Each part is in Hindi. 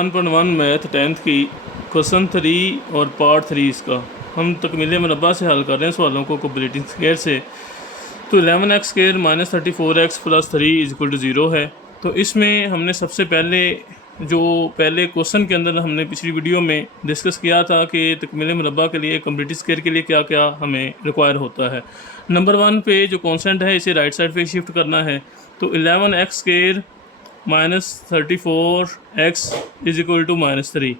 1.1 मैथ 10th की क्वेश्चन 3 और पार्ट 3 इसका हम तकमील मुरब्बा से हल कर रहे हैं सवालों को कंप्लीटिंग स्क्वायर से। तो 11x square minus 34x plus 3 is equal to 0 है। तो इसमें हमने सबसे पहले क्वेश्चन के अंदर हमने पिछली वीडियो में डिस्कस किया था कि तकमील मुरब्बा के लिए कंप्लीटिंग स्क्वायर के लिए क्या क्या हमें रिक्वायर होता है। नंबर 1 पे जो कॉन्स्टेंट है इसे राइट साइड पे शिफ्ट करना है। तो 11x square minus 34x is equal to minus 3।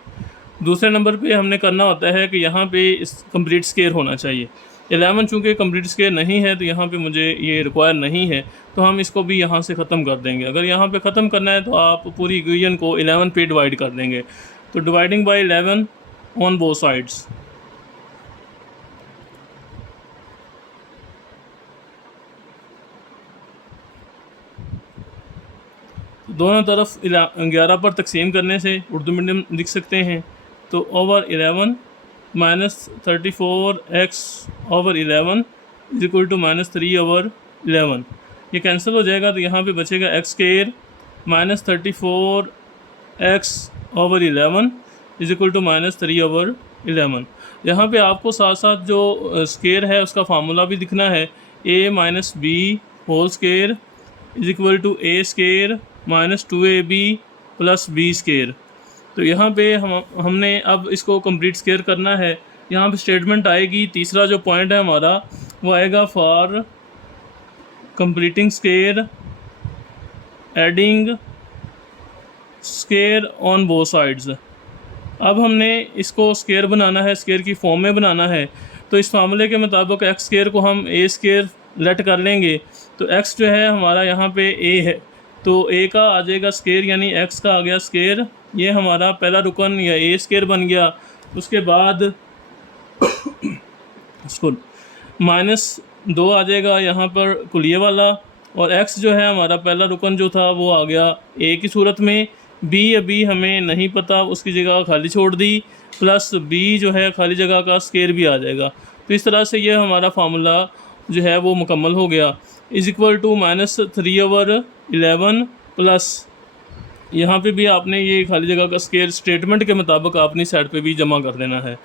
दूसरे नंबर पे हमने करना होता है कि यहाँ पे इस कंप्लीट स्क्वायर होना चाहिए। 11 चूँकि कंप्लीट स्क्वायर नहीं है तो यहाँ पे मुझे ये रिक्वायर नहीं है, तो हम इसको भी यहाँ से ख़त्म कर देंगे। अगर यहाँ पे ख़त्म करना है तो आप पूरी इक्वेशन को 11 पे डिवाइड कर देंगे। तो dividing by 11 on both sides. दोनों तरफ 11 पर तकसीम करने से उर्दू मीडियम लिख सकते हैं। तो over 11 minus 34x over 11 is equal to minus 3 over 11। ये कैंसिल हो जाएगा तो यहाँ पे बचेगा x square minus 34x over 11 is equal to minus 3 over 11। यहाँ पे आपको साथ साथ जो स्क्वायर है उसका फार्मूला भी दिखना है। a minus b whole square is equal to a square minus 2ab plus b square. तो यहाँ पे हमने अब इसको कंप्लीट स्क्वायर करना है। यहाँ पे स्टेटमेंट आएगी, तीसरा जो पॉइंट है हमारा वो आएगा for completing square adding square on both sides. अब हमने इसको स्क्वायर बनाना है, स्क्वायर की फॉर्म में बनाना है। तो इस फार्मूले के मुताबिक एक्स स्क्वायर को हम ए स्क्वायर लेट कर लेंगे। तो एक्स जो है हमारा यहाँ पे ए है, तो ए का आ जाएगा स्क्वायर, यानी एक्स का आ गया स्क्वायर। ये हमारा पहला रुकन या ए स्क्वायर बन गया। उसके बाद इसको माइनस 2 आ जाएगा यहाँ पर कुलिये वाला, और एक्स जो है हमारा पहला रुकन जो था वो आ गया ए की सूरत में। बी अभी हमें नहीं पता, उसकी जगह खाली छोड़ दी, प्लस बी जो है खाली जगह का स्क्वायर भी आ जाएगा। तो इस तरह से ये हमारा फार्मूला जो है वो मुकम्मल हो गया। Is equal to minus 3 over 11 plus यहाँ पे भी आपने ये खाली जगह का स्क्वायर स्टेटमेंट के मुताबिक अपनी साइड पे भी जमा कर देना है।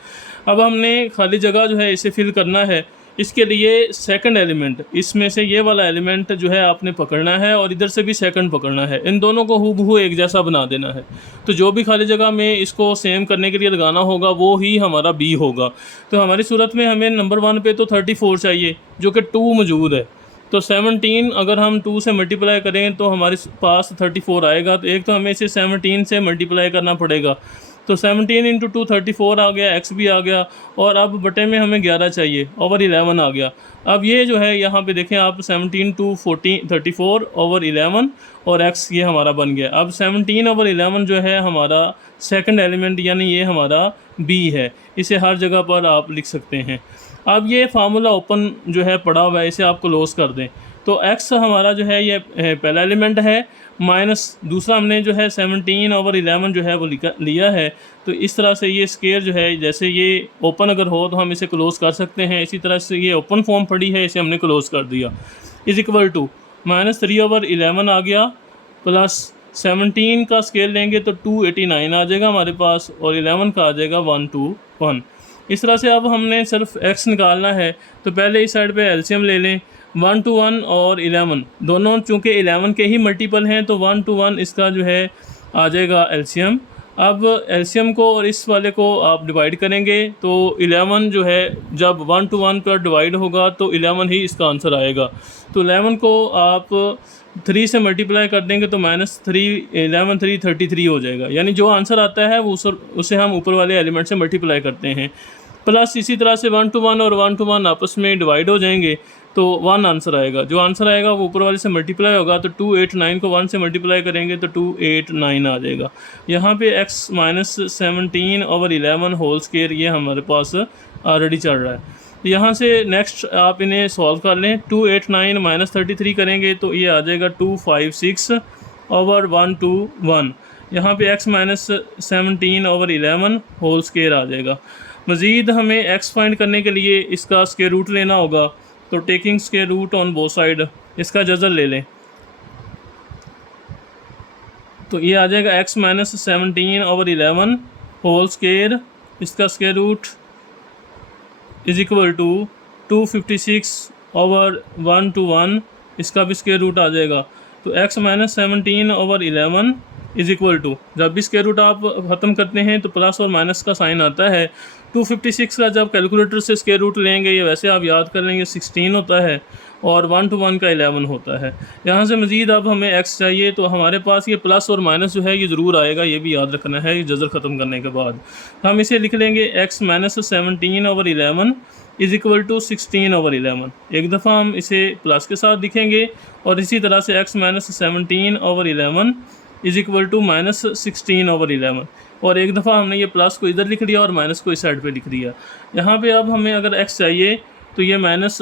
अब हमने खाली जगह जो है इसे फिल करना है। इसके लिए सेकंड एलिमेंट, इसमें से ये वाला एलिमेंट जो है आपने पकड़ना है और इधर से भी सेकंड पकड़ना है। इन दोनों को हूबहू एक जैसा बना देना है। तो जो भी खाली जगह में इसको सेम करने के लिए लगाना होगा वो ही हमारा बी होगा। तो हमारी सूरत में हमें नंबर 1 पे तो 34 चाहिए जो कि 2 मौजूद है। तो 17 अगर हम 2 से मल्टीप्लाई करें तो हमारे पास 34 आएगा। तो एक तो हमें इसे 17 से मल्टीप्लाई करना पड़ेगा। तो 17 इंटू 2 34 आ गया, x भी आ गया, और अब बटे में हमें 11 चाहिए, ओवर 11 आ गया। अब ये जो है यहाँ पे देखें आप 17 टू 34 ओवर 11 और x ये हमारा बन गया। अब 17 ओवर 11 जो है हमारा सेकंड एलिमेंट, यानी ये हमारा b है। इसे हर जगह पर आप लिख सकते हैं। अब ये फार्मूला ओपन जो है पड़ा हुआ है, इसे आप क्लोज कर दें। तो x हमारा जो है ये पहला एलिमेंट है, माइनस दूसरा हमने जो है 17 ओवर 11 जो है वो लिया है। तो इस तरह से ये स्क्वायर जो है, जैसे ये ओपन अगर हो तो हम इसे क्लोज़ कर सकते हैं। इसी तरह से ये ओपन फॉर्म पड़ी है, इसे हमने क्लोज़ कर दिया। Is equal to minus 3 over 11 आ गया, प्लस 17 का स्केल लेंगे तो 289 आ जाएगा हमारे पास, और 11 का आ जाएगा 121। इस तरह से अब हमने सिर्फ x निकालना है। तो पहले इस साइड पे एलसीएम ले लें। 1 to 1 और 11 दोनों चूँकि 11 के ही मल्टीपल हैं, तो 1 to 1 इसका जो है आ जाएगा एलसीएम। अब एलसीएम को और इस वाले को आप डिवाइड करेंगे तो 11 जो है जब 1 to 1 पर डिवाइड होगा तो 11 ही इसका आंसर आएगा। तो 11 को आप 3 से मल्टीप्लाई कर देंगे तो माइनस 3 11 3 33 हो जाएगा। यानी जो आंसर आता है वो उसे हम ऊपर वाले एलिमेंट से मल्टीप्लाई करते हैं। प्लस इसी तरह से 1 to 1 और 1 to 1 आपस में डिवाइड हो जाएंगे तो 1 आंसर आएगा। जो आंसर आएगा वो ऊपर वाले से मल्टीप्लाई होगा। तो 289 को 1 से मल्टीप्लाई करेंगे तो 289 आ जाएगा। यहाँ पे x minus 17 over 11 whole square ये हमारे पास ऑलरेडी चल रहा है। यहाँ से नेक्स्ट आप इन्हें सॉल्व कर लें। 289 माइनस 33 करेंगे तो ये आ जाएगा 256 ओवर 121। यहाँ पे x minus 17 over 11 whole square आ जाएगा। मज़ीद हमें x फाइंड करने के लिए इसका स्क्वायर रूट लेना होगा। तो taking square root on both side, इसका जज़र ले लें। तो ये आ जाएगा x माइनस 17/11 होल स्केयर, इसका square root is equal to 256/1 इसका भी स्क्वायर रूट आ जाएगा। तो x minus 17/11 is equal to, जब भी स्क्वायर रूट आप ख़त्म करते हैं तो प्लस और माइनस का साइन आता है। 256 का जब कैलकुलेटर से स्क्वायर रूट लेंगे, ये वैसे आप याद कर लेंगे 16 होता है, और 1 to 1 का 11 होता है। यहाँ से मज़ीद अब हमें x चाहिए, तो हमारे पास ये प्लस और माइनस जो है ये ज़रूर आएगा, ये भी याद रखना है जज़र ख़त्म करने के बाद। हम इसे लिख लेंगे x minus 17/11 is equal to 16/11। एक दफ़ा हम इसे प्लस के साथ लिखेंगे, और इसी तरह से x minus 17/11 is equal to minus 16/11, और एक दफ़ा हमने ये प्लस को इधर लिख लिया और माइनस को इस साइड पे लिख दिया। यहाँ पे अब हमें अगर x चाहिए तो ये माइनस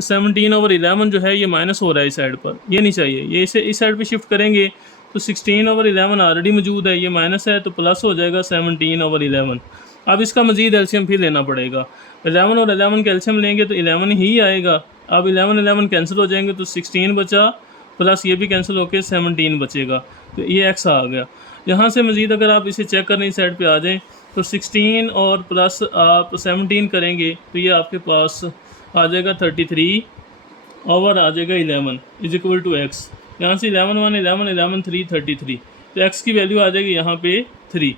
17/11 जो है ये माइनस हो रहा है इस साइड पर, ये नहीं चाहिए, ये इसे इस साइड पे शिफ्ट करेंगे तो 16/11 ऑलरेडी मौजूद है, ये माइनस है तो प्लस हो जाएगा 17/11। अब इसका मज़ीद एलसीएम फिर लेना पड़ेगा, 11 और 11 का एलसीएम लेंगे तो 11 ही आएगा। अब 11 कैंसिल हो जाएंगे तो 16 बचा, प्लस ये भी कैंसिल होकर 17 बचेगा, तो ये x आ गया। यहाँ से मज़ीद अगर आप इसे चेक करने इस साइड पे आ जाएं तो 16 और प्लस आप 17 करेंगे तो ये आपके पास आ जाएगा 33 और आ जाएगा 11 इज इक्वल टू x। यहाँ से 11 1 11 11 3 33, तो x की वैल्यू आ जाएगी यहाँ पे 3।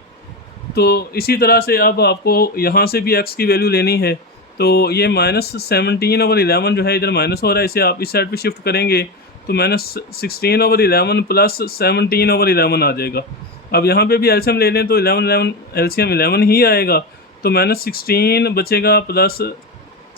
तो इसी तरह से अब आपको यहाँ से भी x की वैल्यू लेनी है, तो ये माइनस 17/11 जो है इधर माइनस हो रहा है, इसे आप इस साइड पे शिफ्ट करेंगे तो माइनस 16/11 प्लस 17/11 आ जाएगा। अब यहाँ पे भी एलसीएम ले लें तो 11 एलसीएम 11 ही आएगा, तो माइनस 16 बचेगा प्लस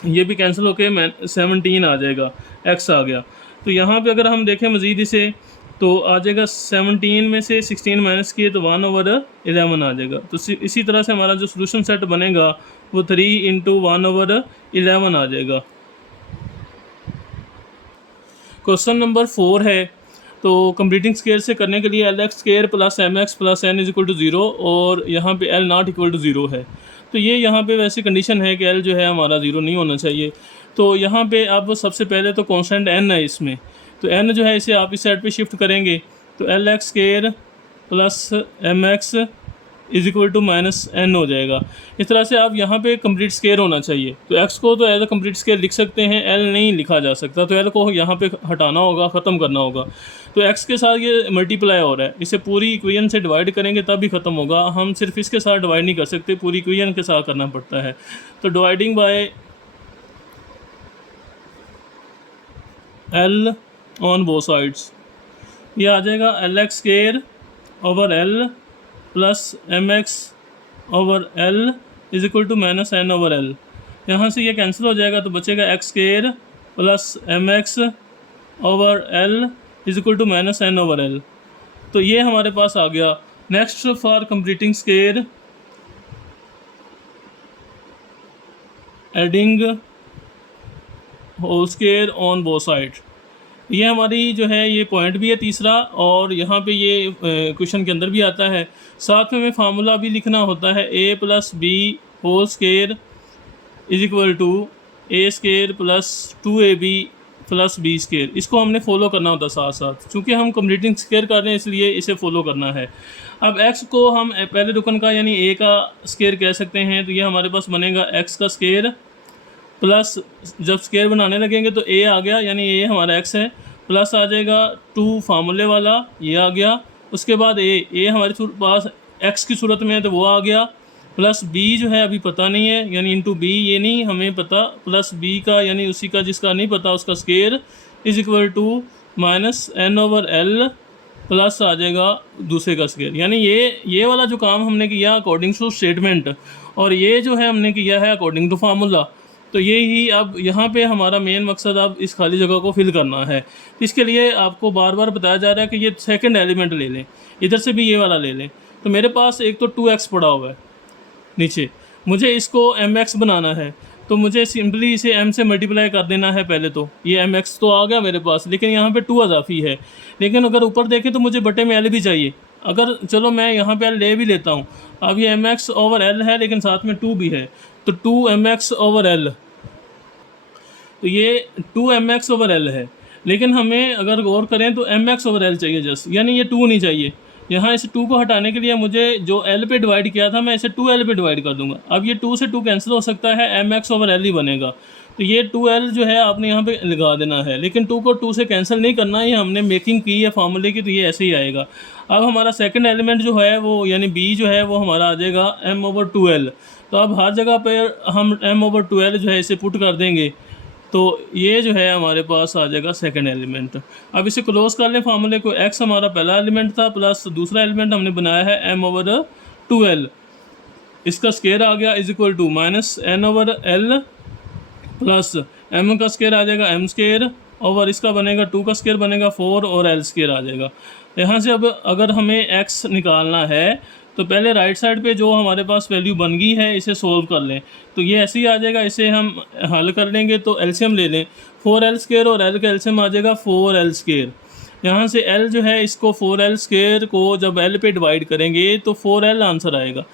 ये भी कैंसिल होके 17 आ जाएगा, x आ गया। तो यहाँ पे अगर हम देखें मज़ीद इसे तो आ जाएगा 17 में से 16 माइनस किए तो 1/11 आ जाएगा। तो इसी तरह से हमारा जो सोल्यूशन सेट बनेगा वो 3 × 1/11 आ जाएगा। क्वेश्चन नंबर 4 है, तो कंप्लीटिंग स्केयर से करने के लिए LX square plus MX plus N is equal to 0 और यहाँ पे L नॉट इक्वल टू 0 है। तो ये यहाँ पे वैसे कंडीशन है कि L जो है हमारा 0 नहीं होना चाहिए। तो यहाँ पे अब सबसे पहले तो कांस्टेंट N है इसमें, तो N जो है इसे आप इस साइड पे शिफ्ट करेंगे तो LX square plus MX is equal to minus N हो जाएगा। इस तरह से आप यहाँ पे कंप्लीट स्केयर होना चाहिए, तो x को तो एज अ कंप्लीट स्केयर लिख सकते हैं, L नहीं लिखा जा सकता, तो L को यहाँ पे हटाना होगा, ख़त्म करना होगा। तो x के साथ ये मल्टीप्लाई हो रहा है, इसे पूरी इक्वेशन से डिवाइड करेंगे तब भी ख़त्म होगा, हम सिर्फ इसके साथ डिवाइड नहीं कर सकते, पूरी इक्वेशन के साथ करना पड़ता है। तो dividing by L on both sides, ये आ जाएगा LX square over L plus MX over L is equal to minus N over L। यहाँ से ये कैंसिल हो जाएगा तो बचेगा x square plus MX over L is equal to minus N over L। तो ये हमारे पास आ गया। Next for completing square adding whole square on both side, ये हमारी जो है ये पॉइंट भी है तीसरा, और यहाँ पे ये क्वेश्चन के अंदर भी आता है। साथ में हमें फार्मूला भी लिखना होता है, a plus b whole square is equal to a square plus 2ab plus b square. इसको हमने फॉलो करना होता है साथ साथ, चूँकि हम कंप्लीटिंग स्केयर कर रहे हैं इसलिए इसे फॉलो करना है। अब x को हम पहले रुकन का यानी a का स्केयर कह सकते हैं, तो ये हमारे पास बनेगा x का स्केयर प्लस, जब स्केयर बनाने लगेंगे तो a आ गया, यानी a हमारा x है, प्लस आ जाएगा 2 फार्मूले वाला, ये आ गया। उसके बाद a हमारे पास x की सूरत में है तो वो आ गया, प्लस b जो है अभी पता नहीं है, यानी इंटू b, ये नहीं हमें पता, प्लस b का यानी उसी का जिसका नहीं पता उसका square is equal to minus N over L plus आ जाएगा दूसरे का स्केयर। यानी ये वाला जो काम हमने किया अकॉर्डिंग टू स्टेटमेंट, और ये जो है हमने किया है अकॉर्डिंग टू फार्मूला। तो ये ही अब यहाँ पे हमारा मेन मकसद अब इस खाली जगह को फिल करना है। इसके लिए आपको बार बार बताया जा रहा है कि ये सेकंड एलिमेंट ले लें, इधर से भी ये वाला ले लें। तो मेरे पास एक तो 2x पड़ा हुआ है नीचे, मुझे इसको mx बनाना है, तो मुझे सिंपली इसे m से मल्टीप्लाई कर देना है। पहले तो ये mx तो आ गया मेरे पास, लेकिन यहाँ पे 2 अजाफी है, लेकिन अगर ऊपर देखें तो मुझे बटे में l भी चाहिए। अगर चलो मैं यहाँ पे l ले भी लेता हूँ, अब ये mx ओवर l है लेकिन साथ में 2 भी है, तो 2mx ओवर l, तो ये 2mx ओवर l है, लेकिन हमें अगर गौर करें तो mx ओवर l चाहिए जस्ट, यानी ये 2 नहीं चाहिए। यहाँ इस 2 को हटाने के लिए मुझे जो L पे डिवाइड किया था मैं इसे 2L पे डिवाइड कर दूंगा। अब ये 2 से 2 कैंसिल हो सकता है, mx/L ही बनेगा। तो ये 2L जो है आपने यहाँ पे लगा देना है, लेकिन 2 को 2 से कैंसिल नहीं करना, ये हमने मेकिंग की है फार्मूले की, तो ये ऐसे ही आएगा। अब हमारा सेकंड एलिमेंट जो है वो यानी b जो है वो हमारा आ जाएगा m/2L। तो अब हर जगह पर हम m/2L जो है इसे पुट कर देंगे, तो ये जो है हमारे पास आ जाएगा सेकंड एलिमेंट। अब इसे क्लोज कर लें फार्मूले को। x हमारा पहला एलिमेंट था प्लस दूसरा एलिमेंट हमने बनाया है m/2L, इसका स्केयर आ गया is equal to minus n/L plus m का स्केयर आ जाएगा m स्केयर ओवर इसका बनेगा 2 का स्केयर बनेगा 4 और L स्केयर आ जाएगा। यहाँ से अब अगर हमें x निकालना है तो पहले राइट साइड पे जो हमारे पास वैल्यू बन गई है इसे सोल्व कर लें, तो ये ऐसे ही आ जाएगा। इसे हम हल कर लेंगे तो एलसीएम ले लें, 4L स्केयर और L का एलसीएम आ जाएगा 4L स्केयर। यहाँ से L जो है इसको 4L स्केयर को जब L पे डिवाइड करेंगे तो 4L आंसर आएगा।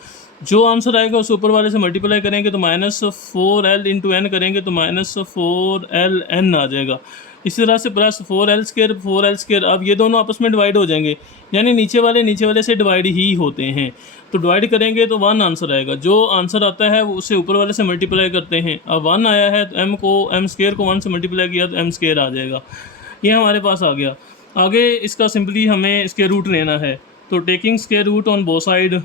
जो आंसर आएगा उसे ऊपर वाले से मल्टीप्लाई करेंगे तो -4L इंटू n करेंगे तो -4LN आ जाएगा। इसी तरह से plus 4L square 4L square, अब ये दोनों आपस में डिवाइड हो जाएंगे, यानी नीचे वाले से डिवाइड ही होते हैं। तो डिवाइड करेंगे तो 1 आंसर आएगा। जो आंसर आता है वो उसे ऊपर वाले से मल्टीप्लाई करते हैं। अब 1 आया है तो m स्केयर को 1 से मल्टीप्लाई किया तो m स्केयर आ जाएगा। ये हमारे पास आ गया। आगे इसका सिंपली हमें स्केयर रूट लेना है, तो taking square root on both side,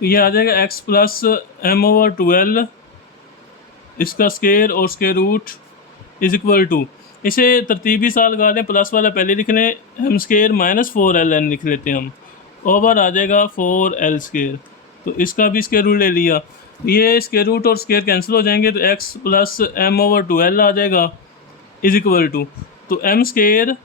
ये आ जाएगा x प्लस m/2L इसका स्केयर और square root is equal to, इसे तरतीबी साल लगा लें, प्लस वाला पहले लिख लें, m स्केयर -4LN लिख लेते हैं हम, ओवर आ जाएगा 4L स्केयर। तो इसका भी स्केयर रूट ले लिया, ये स्केयर रूट और स्केयर कैंसिल हो जाएंगे तो x प्लस m/2L आ जाएगा इज इक्वल टू, तो m स्केयर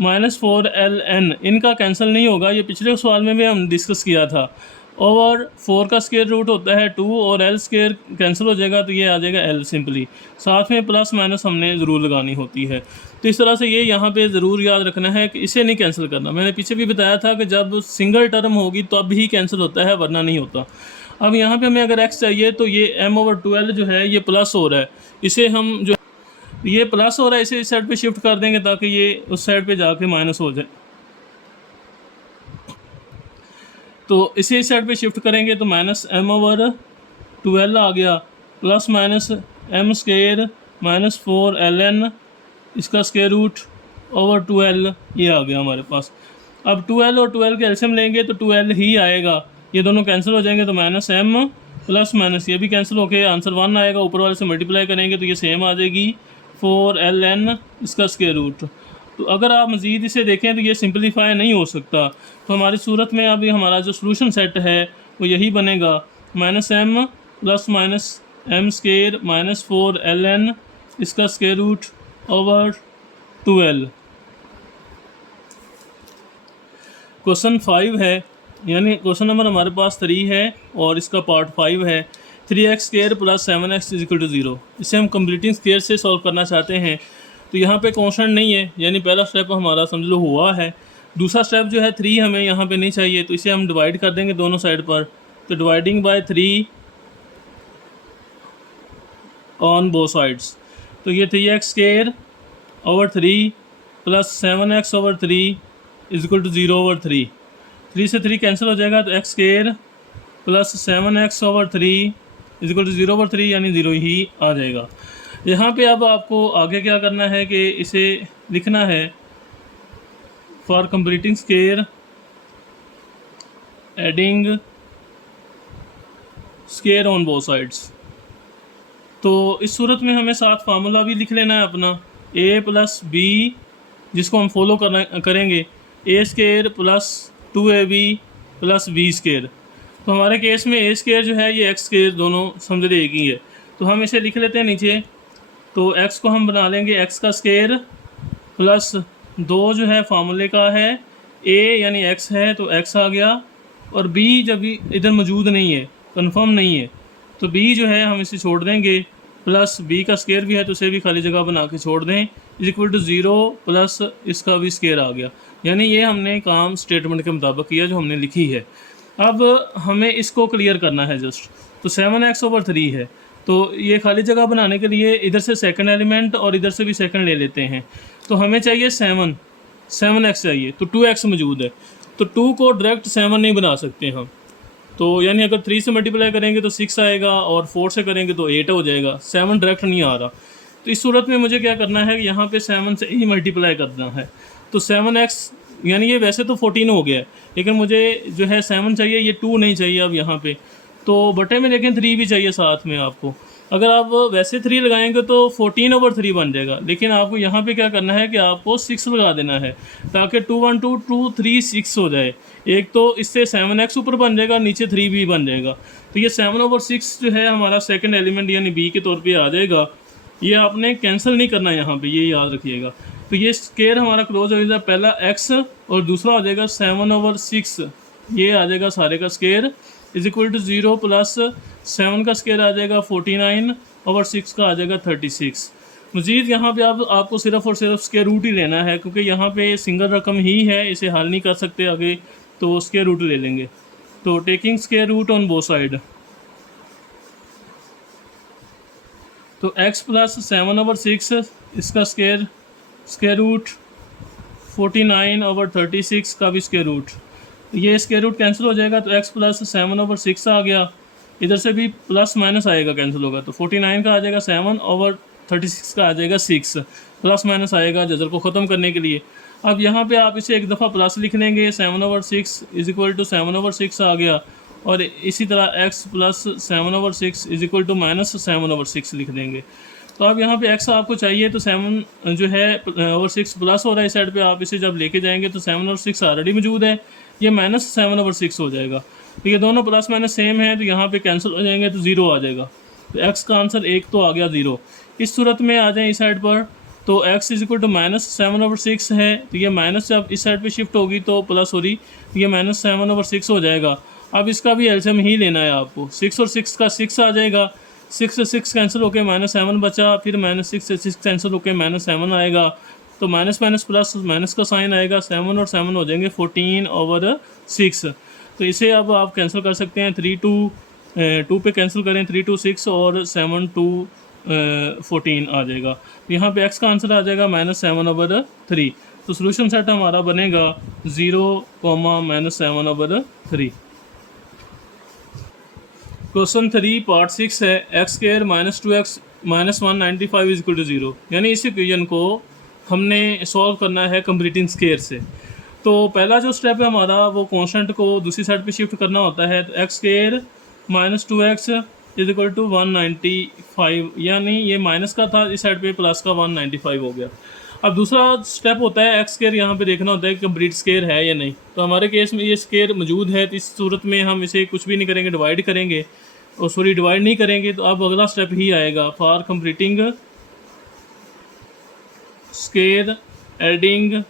-4LN इनका कैंसिल नहीं होगा, ये पिछले सवाल में भी हम डिस्कस किया था। ओवर 4 का स्केयर रूट होता है 2 और L स्केयर कैंसिल हो जाएगा तो ये आ जाएगा L सिंपली, साथ में प्लस माइनस हमने ज़रूर लगानी होती है। तो इस तरह से ये यहाँ पे ज़रूर याद रखना है कि इसे नहीं कैंसिल करना। मैंने पीछे भी बताया था कि जब सिंगल टर्म होगी तब ही कैंसिल होता है, वरना नहीं होता। अब यहाँ पे हमें अगर x चाहिए तो ये m/2L जो है ये प्लस हो रहा है, इसे हम जो ये प्लस हो रहा है इसे इस साइड पे शिफ्ट कर देंगे ताकि ये उस साइड पे जाके माइनस हो जाए। तो इसे इस साइड पे शिफ्ट करेंगे तो -m/2L आ गया plus minus m square -4LN इसका स्केयर रूट ओवर 2L, ये आ गया हमारे पास। अब 2L और 2L के एलसीएम लेंगे तो 2L ही आएगा, ये दोनों कैंसिल हो जाएंगे तो -m प्लस माइनस ये भी कैंसिल होके आंसर 1 आएगा। ऊपर वाले से मल्टीप्लाई करेंगे तो ये सेम आ जाएगी 4LN इसका स्केयर रूट। तो अगर आप मज़ीद इसे देखें तो ये सिंपलीफाई नहीं हो सकता, तो हमारी सूरत में अभी हमारा जो सॉल्यूशन सेट है वो यही बनेगा -m plus minus m square -4LN इसका square root over 2L। Question 5 है, यानी क्वेश्चन नंबर हमारे पास 3 है और इसका पार्ट 5 है। 3x square plus 7x is equal to 0, इसे हम कंप्लीटिंग स्केयर से सॉल्व करना चाहते हैं। तो यहाँ पे कांस्टेंट नहीं है, यानी पहला स्टेप हमारा समझ लो हुआ है। दूसरा स्टेप जो है 3 हमें यहाँ पे नहीं चाहिए, तो इसे हम डिवाइड कर देंगे दोनों साइड पर। तो dividing by 3 on both sides, तो ये 3x square over 3 plus 7x over 3 is equal to 0 over 3। 3 से 3 कैंसिल हो जाएगा तो x square plus 7x over 3 is equal to 0 over 3, यानी 0 ही आ जाएगा। यहाँ पे अब आपको आगे क्या करना है कि इसे लिखना है for completing square adding square on both sides. तो इस सूरत में हमें साथ फार्मूला भी लिख लेना है अपना, a प्लस बी जिसको हम फॉलो करेंगे, a square plus 2ab plus b square. तो हमारे केस में a स्केयर जो है ये x स्केयर दोनों समझ ले एक ही है, तो हम इसे लिख लेते हैं नीचे। तो x को हम बना लेंगे x का स्केयर प्लस 2 जो है फार्मूले का है, a यानी x है तो x आ गया, और b जब इधर मौजूद नहीं है, कंफर्म नहीं है, तो b जो है हम इसे छोड़ देंगे, प्लस b का स्केयर भी है तो उसे भी खाली जगह बना के छोड़ दें, इज इक्वल टू 0 प्लस इसका भी स्केयर आ गया। यानी ये हमने काम स्टेटमेंट के मुताबिक किया जो हमने लिखी है। अब हमें इसको क्लियर करना है जस्ट, तो 7x ओवर 3 है, तो ये खाली जगह बनाने के लिए इधर से सेकंड एलिमेंट और इधर से भी सेकंड ले लेते हैं। तो हमें चाहिए 7, 7x चाहिए तो 2x मौजूद है, तो 2 को डायरेक्ट 7 नहीं बना सकते हम। तो यानी अगर 3 से मल्टीप्लाई करेंगे तो 6 आएगा और 4 से करेंगे तो 8 हो जाएगा, 7 डायरेक्ट नहीं आ रहा। तो इस सूरत में मुझे क्या करना है कि यहाँ पे 7 से ही मल्टीप्लाई करना है। तो 7x यानी ये वैसे तो 14 हो गया है, लेकिन मुझे जो है 7 चाहिए, ये 2 नहीं चाहिए अब यहाँ पे। तो बटे में देखें 3 भी चाहिए साथ में आपको। अगर आप वैसे 3 लगाएंगे तो 14/3 बन जाएगा, लेकिन आपको यहाँ पे क्या करना है कि आपको 6 लगा देना है ताकि 2 1 2 2 3 6 हो जाए। एक तो इससे 7x ऊपर बन जाएगा, नीचे 3 भी बन जाएगा। तो ये 7/6 जो है हमारा सेकंड एलिमेंट यानी b के तौर पे आ जाएगा। ये आपने कैंसिल नहीं करना यहाँ पे, ये याद रखिएगा। तो ये स्केयर हमारा क्लोज हो जाएगा, पहला x और दूसरा हो जाएगा 7/6, ये आ जाएगा सारे का square is equal to 0 plus 7 का स्केयर आ जाएगा 49/6 का आ जाएगा 36। मज़ीद यहाँ पे आपको सिर्फ और सिर्फ स्केयर रूट ही लेना है, क्योंकि यहाँ पे सिंगल रकम ही है, इसे हल नहीं कर सकते आगे, तो स्केयर रूट ले लेंगे। तो taking square root on both side, तो x प्लस 7/6 इसका स्केयर रूट 49/36 का भी स्केयर रूट, ये स्केयर रूट कैंसिल हो जाएगा तो x प्लस 7/6 आ गया, इधर से भी प्लस माइनस आएगा कैंसिल होगा, तो 49 का आ जाएगा 7/36 का आ जाएगा 6, प्लस माइनस आएगा जजर को ख़त्म करने के लिए। अब यहाँ पे आप इसे एक दफ़ा प्लस लिख लेंगे, 7/6 इज इक्वल टू 7/6 आ गया, और इसी तरह x plus 7/6 is equal to minus 7/6 लिख देंगे। तो अब यहाँ पे x आपको चाहिए तो 7 जो है और 6 प्लस हो रहा है इस साइड पे, आप इसे जब लेके जाएंगे तो 7 और 6 ऑलरेडी मौजूद है, ये माइनस 7/6 हो जाएगा। तो ये दोनों प्लस माइनस सेम है, तो यहाँ पे कैंसिल हो जाएंगे तो 0 आ जाएगा। तो x का आंसर 1 तो आ गया 0। इस सूरत में आ जाए इस साइड पर, तो x is equal to minus 7/6 है, तो ये माइनस जब इस साइड पे शिफ्ट होगी तो प्लस हो रही, तो ये माइनस 7/6 हो जाएगा। अब इसका भी एलसीएम ही लेना है आपको, 6 और 6 का 6 आ जाएगा, 6 से 6 कैंसिल होकर -7 बचा, फिर -6 से 6 कैंसिल होकर -7 आएगा, तो माइनस माइनस प्लस माइनस का साइन आएगा, 7 और 7 हो जाएंगे 14/6। तो इसे अब आप कैंसिल कर सकते हैं, 3 2 पे कैंसिल करें, 3 2 6 और 7 2 14 आ जाएगा। तो यहाँ पे x का आंसर आ जाएगा -7/3। तो सोल्यूशन सेट हमारा बनेगा 0, -7/3। क्वेश्चन 3 पार्ट 6 है, x square -2x -195 is equal to 0। यानी इस इक्वेशन को हमने सॉल्व करना है कंप्लीटिंग स्क्वायर से। तो पहला जो स्टेप है हमारा वो कांस्टेंट को दूसरी साइड पे शिफ्ट करना होता है। तो x square -2x is equal to 195, यानी ये माइनस का था, इस साइड पे प्लस का 195 हो गया। अब दूसरा स्टेप होता है एक्स स्क्वायर, यहाँ पे देखना होता है कि कंप्लीट स्क्वायर है या नहीं। तो हमारे केस में ये स्क्वायर मौजूद है, तो इस सूरत में हम इसे कुछ भी नहीं करेंगे, डिवाइड करेंगे, और सॉरी डिवाइड नहीं करेंगे। तो अब अगला स्टेप ही आएगा, for completing square adding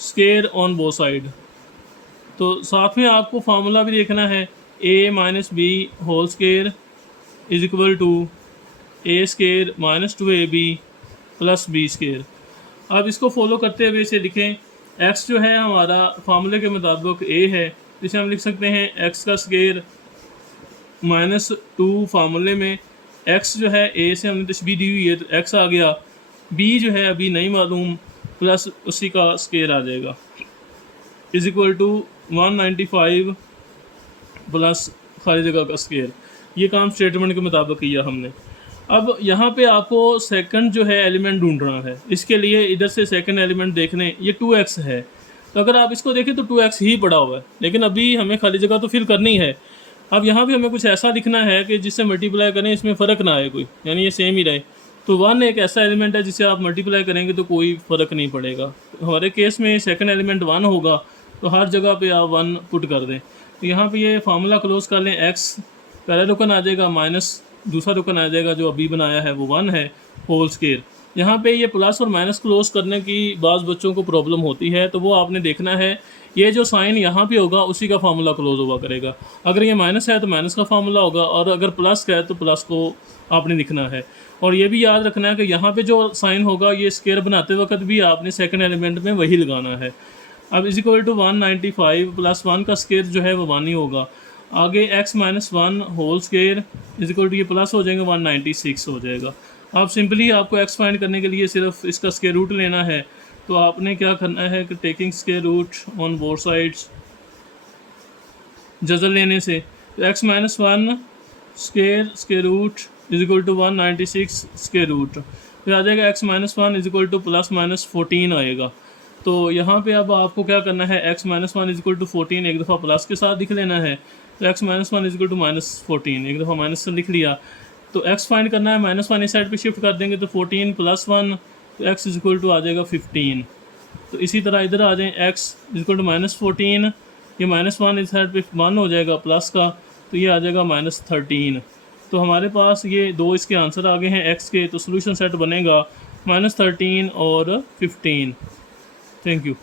square on both side. तो साथ में आपको फार्मूला भी देखना है, a minus b whole square is equal to a square -2ab plus b square. अब इसको फॉलो करते हुए इसे लिखें, x जो है हमारा फार्मूले के मुताबिक a है, इसे हम लिख सकते हैं x का स्क्वायर -2 फार्मूले में x जो है a से हमने तशबीह दी हुई है तो x आ गया, b जो है अभी नहीं मालूम, प्लस उसी का स्क्वायर आ जाएगा इज इक्वल टू 195 प्लस खाली जगह का स्क्वायर। ये काम स्टेटमेंट के मुताबिक किया हमने। अब यहाँ पे आपको सेकंड जो है एलिमेंट ढूंढना है, इसके लिए इधर से सेकंड एलिमेंट देखने, ये 2x है। तो अगर आप इसको देखें तो 2x ही पड़ा हुआ है, लेकिन अभी हमें खाली जगह तो फिल करनी है। अब यहाँ भी हमें कुछ ऐसा लिखना है कि जिससे मल्टीप्लाई करें इसमें फ़र्क ना आए कोई, यानी ये सेम ही रहे। तो 1 एक ऐसा एलिमेंट है जिसे आप मल्टीप्लाई करेंगे तो कोई फ़र्क नहीं पड़ेगा। तो हमारे केस में सेकंड एलिमेंट 1 होगा, तो हर जगह पे आप 1 पुट कर दें। तो यहाँ पे ये फार्मूला क्लोज कर लें, x पहला रुकन आ जाएगा माइनस दूसरा रुकन आ जाएगा जो अभी बनाया है वो 1 है होल स्क्वायर। यहाँ पे ये प्लस और माइनस क्लोज करने की बाज़ बच्चों को प्रॉब्लम होती है, तो वो आपने देखना है ये जो साइन यहाँ पे होगा उसी का फार्मूला क्लोज हुआ करेगा। अगर ये माइनस है तो माइनस का फार्मूला होगा, और अगर प्लस का है तो प्लस को आपने लिखना है। और ये भी याद रखना है कि यहाँ पे जो साइन होगा ये स्क्वायर बनाते वक्त भी आपने सेकंड एलिमेंट में वही लगाना है। अब इज इक्वल टू 195 प्लस 1 का स्क्वायर जो है वो 1 ही होगा। आगे x minus 1 whole square is equal to ये प्लस हो जाएगा 196 हो जाएगा। अब सिंपली आपको x फाइंड करने के लिए सिर्फ इसका स्क्वायर रूट लेना है। तो आपने क्या करना है कि taking square root on both sides, जज़र लेने से तो x minus one square root is equal to 196 square root, फिर आ जाएगा x minus one is equal to plus minus 14 आएगा। तो यहाँ पे अब आपको क्या करना है, x minus one is equal to 14 एक दफ़ा प्लस के साथ लिख लेना है, तो x minus one is equal to minus 14 एक दफ़ा माइनस से लिख लिया। तो x फाइंड करना है, माइनस वन इस साइड पे शिफ्ट कर देंगे तो 14 प्लस वन, तो x इज इक्वल टू आ जाएगा 15। तो इसी तरह इधर आ जाए x is equal to minus 14, ये माइनस वन इस साइड पे 1 हो जाएगा प्लस का, तो ये आ जाएगा माइनस 13। तो हमारे पास ये दो इसके आंसर आ गए हैं x के, तो सोल्यूशन सेट बनेगा माइनस 13 और 15। Thank you.